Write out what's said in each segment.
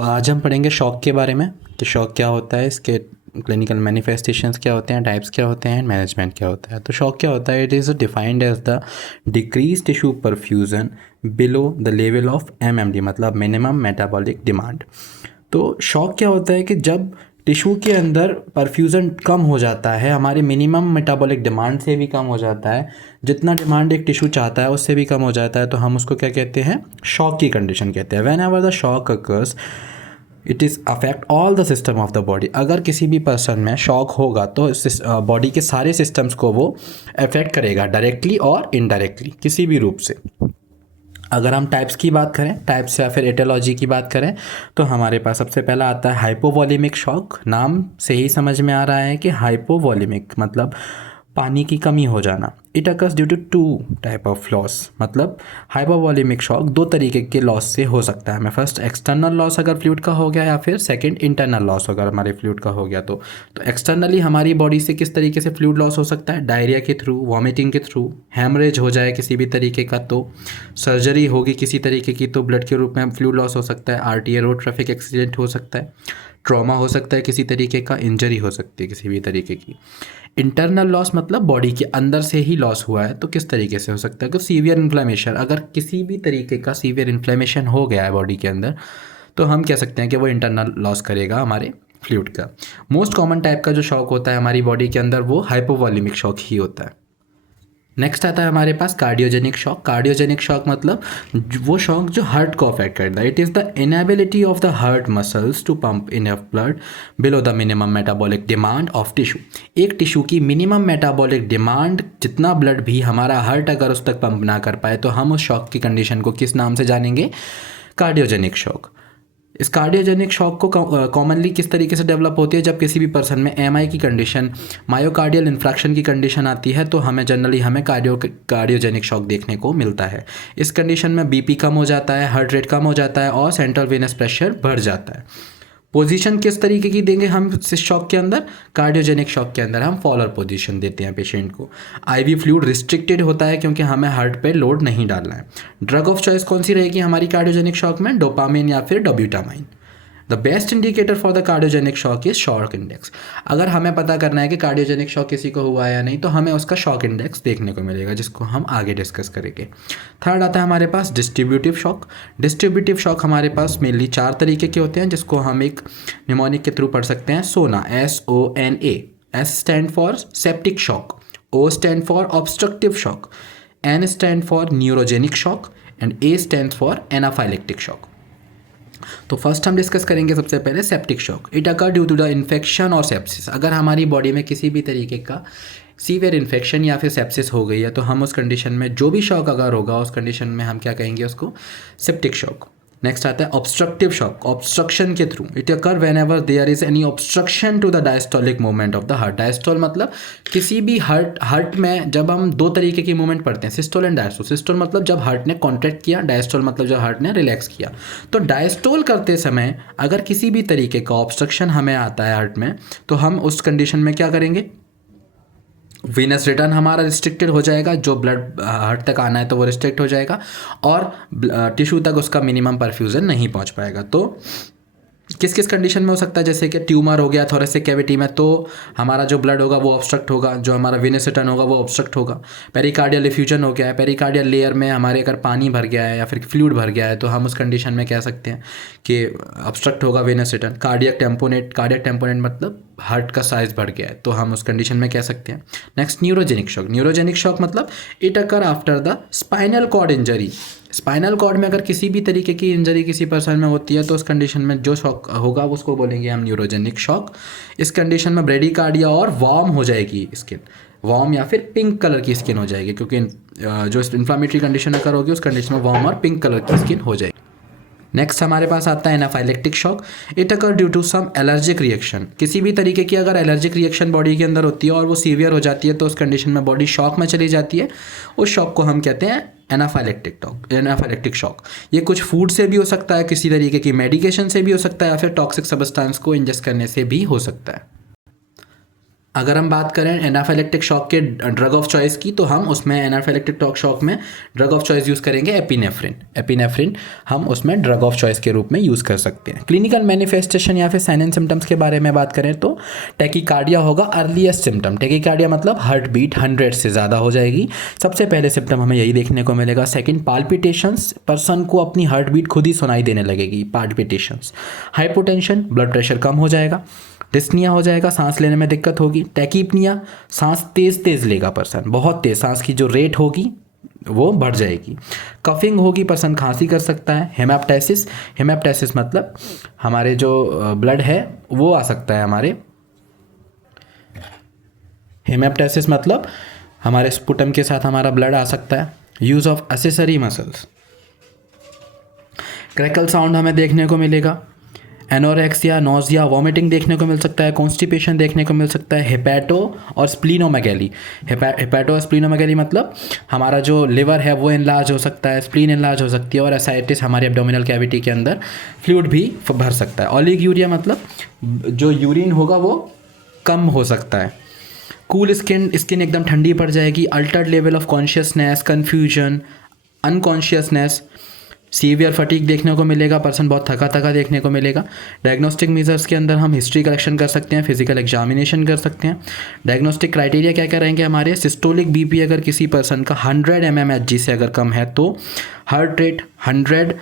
आज हम पढ़ेंगे शॉक के बारे में कि शॉक क्या होता है, इसके क्लिनिकल मैनिफेस्टेशंस क्या होते हैं, टाइप्स क्या होते हैं, मैनेजमेंट क्या होता है। तो शॉक क्या होता है? It is defined as the decrease tissue perfusion below the level of MMD, मतलब मिनिमम मेटाबॉलिक डिमांड। तो शॉक क्या होता है कि जब टिश्यू के अंदर परफ्यूज़न कम हो जाता है, हमारे मिनिमम मेटाबॉलिक डिमांड से भी कम हो जाता है, जितना डिमांड एक टिश्यू चाहता है उससे भी कम हो जाता है, तो हम उसको क्या कहते हैं? शॉक की कंडीशन कहते हैं। When ever the shock occurs it is affect all the system of the body. अगर किसी भी पर्सन में शॉक होगा तो बॉडी के सारे सिस्टम्स को वो अफेक्ट करेगा, डायरेक्टली और इनडायरेक्टली, किसी भी रूप से। अगर हम टाइप्स की बात करें, टाइप्स या फिर एटियोलॉजी की बात करें, तो हमारे पास सबसे पहला आता है हाइपोवॉल्यूमिक शॉक। नाम से ही समझ में आ रहा है कि हाइपोवॉल्यूमिक मतलब पानी की कमी हो जाना। It occurs due to two type of loss, मतलब हाइपोवॉल्यूमिक शॉक दो तरीके के लॉस से हो सकता है। मैं फर्स्ट एक्सटर्नल लॉस अगर फ्लूइड का हो गया, या फिर सेकंड इंटरनल लॉस अगर हमारे फ्लूइड का हो गया। तो एक्सटर्नली हमारी बॉडी से किस तरीके से फ्लूइड लॉस हो सकता है? डायरिया के थ्रू, वॉमिटिंग के थ्रू, हेमरेज हो जाए किसी भी तरीके का तो, सर्जरी होगी किसी तरीके की तो ब्लड के रूप में फ्लूइड लॉस हो सकता है, आरटीए रोड ट्रैफिक एक्सीडेंट हो सकता है, ट्रॉमा हो सकता है किसी तरीके का, इंजरी हो सकती है किसी भी तरीके की। इंटरनल लॉस मतलब बॉडी के अंदर से ही लॉस हुआ है, तो किस तरीके से हो सकता है? तो सीवियर इन्फ्लेमेशन, अगर किसी भी तरीके का सीवियर इन्फ्लेमेशन हो गया है बॉडी के अंदर, तो हम कह सकते हैं कि वो इंटरनल लॉस करेगा हमारे फ्लूइड का। मोस्ट कॉमन टाइप का जो शॉक होता है हमारी बॉडी के अंदर, वो हाइपोवॉल्यूमिक शॉक ही होता है। नेक्स्ट आता है हमारे पास कार्डियोजेनिक शॉक। कार्डियोजेनिक शॉक मतलब वो शॉक जो हार्ट को अफेक्ट करता है। It is the inability of the heart muscles to pump enough blood below the minimum metabolic demand of tissue. एक टिश्यू की मिनिमम मेटाबॉलिक डिमांड जितना ब्लड भी हमारा हार्ट अगर उस तक पंप ना कर पाए, तो हम उस शॉक की कंडीशन को किस नाम से जानेंगे? Cardiogenic shock. इस कार्डियोजेनिक शॉक को कॉमनली किस तरीके से डेवलप होती है? जब किसी भी पर्सन में एमआई की कंडीशन, मायोकार्डियल इन्फ्रैक्शन की कंडीशन आती है, तो हमें कार्डियोजेनिक शॉक देखने को मिलता है। इस कंडीशन में बीपी कम हो जाता है, हार्ट रेट कम हो जाता है और सेंट्रल वेनस प्रेशर बढ़ जाता है। पोजीशन किस तरीके की देंगे हम इस शॉक के अंदर? कार्डियोजेनिक शॉक के अंदर हम फॉलोअर पोजीशन देते हैं पेशेंट को। आईवी फ्लूइड रिस्ट्रिक्टेड होता है क्योंकि हमें हार्ट पे लोड नहीं डालना है। ड्रग ऑफ चॉइस कौन सी रहेगी हमारी कार्डियोजेनिक शॉक में? डोपामिन या फिर डोब्यूटामाइन। The best indicator for the cardiogenic shock is shock index. अगर हमें पता करना है कि कार्डियोजेनिक शॉक किसी को हुआ है या नहीं, तो हमें उसका शॉक इंडेक्स देखने को मिलेगा, जिसको हम आगे डिस्कस करेंगे। थर्ड आता है हमारे पास डिस्ट्रीब्यूटिव शॉक। डिस्ट्रीब्यूटिव शॉक हमारे पास मेनली 4 तरीके के होते हैं, जिसको हम एक निमोनिक के थ्रू पढ़ सकते हैं। SONA, SONA। S stand for septic shock, O stand for obstructive shock, N stand for neurogenic shock and A stand for anaphylactic shock. तो फर्स्ट हम डिस्कस करेंगे सबसे पहले septic shock. It occur due to the infection और sepsis. अगर हमारी body में किसी भी तरीके का सीवियर इन्फेक्शन या फिर सेप्सिस हो गई है, तो हम उस कंडीशन में जो भी शॉक अगर होगा, उस कंडीशन में हम क्या कहेंगे? उसको सेप्टिक शॉक। नेक्स्ट आता है ऑब्स्ट्रक्टिव शॉक। ऑब्स्ट्रक्शन के through it occur whenever there is any obstruction to the diastolic movement of the heart. Diastole मतलब किसी भी हार्ट में जब हम दो तरीके की मूवमेंट पढ़ते हैं, सिस्टोल एंड डायस्टोल। सिस्टोल मतलब जब हार्ट ने कॉन्ट्रैक्ट किया, डायस्टोल मतलब जब हार्ट ने रिलैक्स किया। तो डायस्टोल करते समय अगर किसी भी तरीके का ऑब्स्ट्रक्शन हमें आता है हार्ट में, तो हम उस कंडीशन में क्या करेंगे? वीनस रिटर्न हमारा रिस्ट्रिक्टेड हो जाएगा, जो ब्लड हार्ट तक आना है तो वो रिस्ट्रिक्ट हो जाएगा, और टिश्यू तक उसका मिनिमम परफ्यूजन नहीं पहुंच पाएगा। तो किस किस कंडीशन में हो सकता है? जैसे कि ट्यूमर हो गया थोरेसिक कैविटी में, तो हमारा जो ब्लड होगा वो ऑब्स्ट्रक्ट होगा, जो हमारा वेनस रिटर्न होगा वो ऑब्स्ट्रक्ट होगा। पेरिकार्डियल इफ्यूजन हो गया है, पेरिकार्डियल लेयर में हमारे अगर पानी भर गया है या फिर फ्लूइड भर गया है, तो हम उस कंडीशन में कह सकते हैं कि ऑब्स्ट्रक्ट होगा वेनस रिटर्न। कार्डियक टेम्पोनेट मतलब हार्ट का साइज बढ़ गया है, तो हम उस कंडीशन में कह सकते हैं। Next neurogenic shock. Neurogenic shock मतलब it occur after the spinal cord injury. Spinal cord में अगर किसी भी तरीके की इंजरी किसी पर्सन में होती है, तो उस कंडीशन में जो शॉक होगा उसको बोलेंगे हम न्यूरोजेनिक शॉक। इस कंडीशन में ब्रेडिकार्डिया और वार्म हो जाएगी स्किन, वार्म या फिर पिंक कलर की स्किन हो जाएगी, क्योंकि जो इन्फ्लामेटरी कंडीशन अगर होगी उस कंडीशन में वार्म और पिंक कलर की स्किन हो जाएगी। नेक्स्ट हमारे पास आता है anaphylactic shock. It occur due to some allergic reaction. किसी भी तरीके की अगर एलर्जिक रिएक्शन बॉडी के अंदर होती है और वो सीवियर हो जाती है, तो उस कंडीशन में बॉडी शॉक में चली जाती है। उस शॉक को हम कहते हैं एनाफाइलेक्टिक शॉक। ये कुछ फूड से भी हो सकता है, किसी तरीके की मेडिकेशन से भी हो सकता है, या फिर टॉक्सिक सब्सटेंस को इंजेस्ट करने से भी हो सकता है। अगर हम बात करें एनाफाइलेक्टिक शॉक के ड्रग ऑफ चॉइस की, तो हम उसमें एनाफाइलेक्टिक शॉक में ड्रग ऑफ चॉइस यूज़ करेंगे एपिनेफ्रिन। एपिनेफ्रिन हम उसमें ड्रग ऑफ चॉइस के रूप में यूज़ कर सकते हैं। क्लिनिकल मैनिफेस्टेशन या फिर साइन एंड सिम्टम्स के बारे में बात करें तो टैकीकार्डिया होगा अर्लीस्ट सिम्टम। टैकीकार्डिया मतलब हार्ट बीट 100 से ज़्यादा हो जाएगी, सबसे पहले सिम्टम हमें यही देखने को मिलेगा। सेकेंड, पाल्पिटेशंस, पर्सन को अपनी हार्ट बीट खुद ही सुनाई देने लगेगी, पाल्पिटेशंस। हाइपोटेंशन, ब्लड प्रेशर कम हो जाएगा। डिस्निया हो जाएगा, सांस लेने में दिक्कत होगी। टैकीपनिया, सांस तेज तेज लेगा पर्सन, बहुत तेज सांस की जो रेट होगी वो बढ़ जाएगी। कफिंग होगी, पर्सन खांसी कर सकता है। हेमेप्टाइसिस, हेमेप्टाइसिस मतलब हमारे जो ब्लड है वो आ सकता है हमारे, हेमेप्टाइसिस मतलब हमारे स्पुटम के साथ हमारा ब्लड आ सकता है। Use of accessory muscles, crackle sound हमें देखने को मिलेगा। एनोरेक्सिया, नोजिया, वॉमिटिंग देखने को मिल सकता है। कॉन्स्टिपेशन देखने को मिल सकता है। हेपेटो और स्प्लीनोमेगैली, हेपेटो और स्प्लीनोमेगैली मतलब हमारा जो लिवर है वो इनलार्ज हो सकता है, स्प्लीन इनलार्ज हो सकती है, और एसाइटिस हमारे एब्डोमिनल कैविटी के अंदर फ्लूइड भी भर सकता है। ओलिगूरिया मतलब जो यूरिन होगा वो कम हो सकता है। कूल स्किन एकदम ठंडी पड़ जाएगी। Altered level of consciousness, confusion, unconsciousness. Severe fatigue देखने को मिलेगा, पर्सन बहुत थका थका देखने को मिलेगा। डायग्नोस्टिक मेजर्स के अंदर हम हिस्ट्री कलेक्शन कर सकते हैं, फिजिकल एग्जामिनेशन कर सकते हैं। डायग्नोस्टिक क्राइटेरिया क्या क्या रहेंगे हमारे? सिस्टोलिक बीपी अगर किसी पर्सन का 100 mmHg से अगर कम है तो, हार्ट रेट 100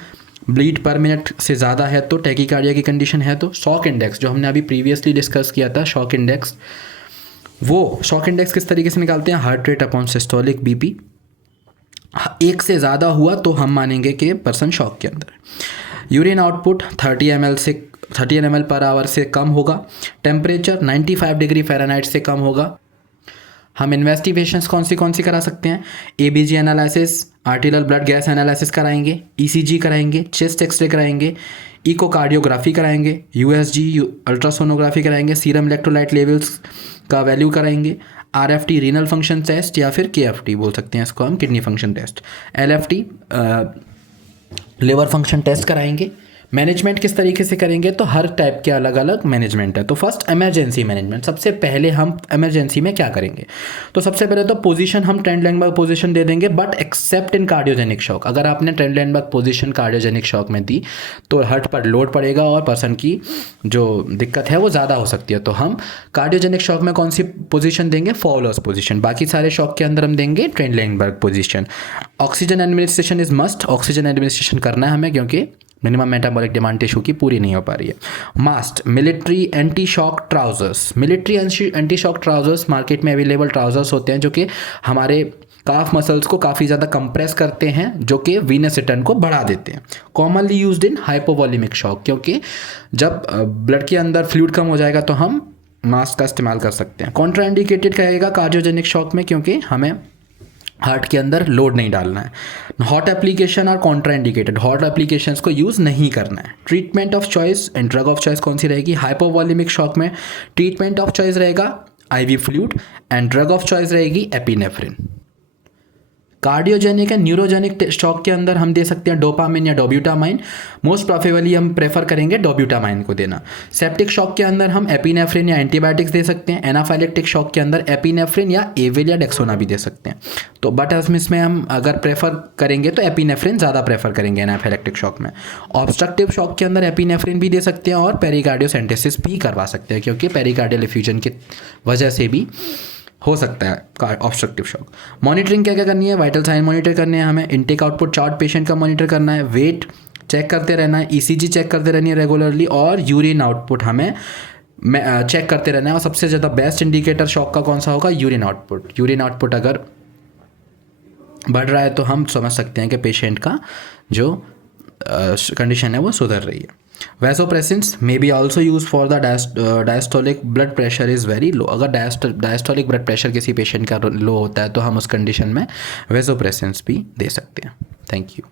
ब्लीड पर मिनट से ज़्यादा है तो, टैकीकार्डिया की कंडीशन है तो, शॉक इंडेक्स जो हमने अभी प्रीवियसली डिस्कस किया था, शॉक इंडेक्स, वो शॉक इंडेक्स किस तरीके से निकालते हैं? Heart rate upon systolic BP 1 से ज़्यादा हुआ तो हम मानेंगे कि पर्सन शॉक के अंदर। Urine output 30 ml per hour से कम होगा। टेम्परेचर 95 डिग्री फ़ारेनहाइट से कम होगा। हम इन्वेस्टिगेशंस कौन सी करा सकते हैं? ABG analysis, arterial blood gas analysis कराएंगे, ECG कराएंगे, चेस्ट एक्सरे कराएंगे, इकोकार्डियोग्राफी कराएंगे, USG अल्ट्रासोनोग्राफी कराएंगे, सीरम इलेक्ट्रोलाइट लेवल्स का वैल्यू कराएंगे, RFT रीनल फंक्शन टेस्ट या फिर KFT बोल सकते हैं इसको हम, kidney function test, LFT liver function test कराएंगे। मैनेजमेंट किस तरीके से करेंगे? तो हर टाइप के अलग अलग मैनेजमेंट है। तो फर्स्ट इमरजेंसी मैनेजमेंट, सबसे पहले हम इमरजेंसी में क्या करेंगे? तो सबसे पहले तो पोजीशन हम ट्रेंडलैंडबर्ग पोजीशन दे देंगे, but except in cardiogenic shock. अगर आपने ट्रेंडलैंडबर्ग पोजीशन कार्डियोजेनिक शॉक में दी तो हार्ट पर लोड पड़ेगा और पर्सन की जो दिक्कत है वो ज़्यादा हो सकती है। तो हम कार्डियोजेनिक शॉक में कौन सी पोजीशन देंगे? Fowler's position. बाकी सारे शॉक के अंदर हम देंगे Trendelenburg position. Oxygen administration is must, oxygen administration करना है हमें क्योंकि मिनिमम मेटाबॉलिक डिमांड टिश्यू की पूरी नहीं हो पा रही है। MAST, military anti shock trousers. Military anti shock trousers market में अवेलेबल ट्राउजर्स होते हैं जो कि हमारे काफ मसल्स को काफ़ी ज़्यादा कंप्रेस करते हैं, जो कि वीनस रिटर्न को बढ़ा देते हैं। Commonly used in hypovolaemic shock, क्योंकि जब ब्लड के अंदर फ्लूइड कम हो जाएगा तो हम मास्क का इस्तेमाल कर सकते हैं। कॉन्ट्राइंडिकेटेड कहेगा कार्डियोजेनिक शॉक में, क्योंकि हमें हार्ट के अंदर लोड नहीं डालना है। हॉट एप्लीकेशन और कॉन्ट्रा इंडिकेटेड, हॉट एप्लीकेशंस को यूज़ नहीं करना है। Treatment of choice and drug of choice कौन सी रहेगी? हाइपोवॉल्यूमिक शॉक में ट्रीटमेंट ऑफ चॉइस रहेगा IV fluid and drug of choice रहेगी epinephrine. Cardiogenic and neurogenic shock के अंदर हम दे सकते हैं डोपामिन या डोब्यूटामाइन। मोस्ट प्रोबेबली हम प्रेफर करेंगे डोब्यूटामाइन को देना। सेप्टिक शॉक के अंदर हम एपिनेफ्रिन या एंटीबायोटिक्स दे सकते हैं। एनाफाइलेक्टिक शॉक के अंदर एपिनेफ्रिन या एविल या डेक्सोना भी दे सकते हैं। तो बट इसमें हम अगर प्रेफर करेंगे तो एपिनेफ्रिन ज़्यादा प्रेफर करेंगे एनाफाइलेक्टिक शॉक में। ऑब्स्ट्रक्टिव शॉक के अंदर एपिनेफ्रिन भी दे सकते हैं और पेरिकार्डियोसेंटेसिस भी करवा सकते हैं, क्योंकि पेरिकार्डियल एफ्यूजन की वजह से भी हो सकता है ऑब्स्ट्रक्टिव शॉक। मॉनिटरिंग क्या क्या करनी है? वाइटल साइन मॉनिटर करने हैं हमें, इनटेक आउटपुट चार्ट पेशेंट का मॉनिटर करना है, वेट चेक करते रहना है, ECG चेक करते रहनी है रेगुलरली, और यूरिन आउटपुट हमें चेक करते रहना है। और सबसे ज़्यादा बेस्ट इंडिकेटर शॉक का कौन सा होगा? Urine output. यूरिन आउटपुट अगर बढ़ रहा है तो हम समझ सकते हैं कि पेशेंट का जो कंडीशन है वो सुधर रही है। Vasopressins may be also use for the diastolic blood pressure is very low. अगर डायस्टोलिक ब्लड प्रेशर किसी पेशेंट का लो होता है तो हम उस कंडीशन में वैसोप्रेसिन्स भी दे सकते हैं। Thank you.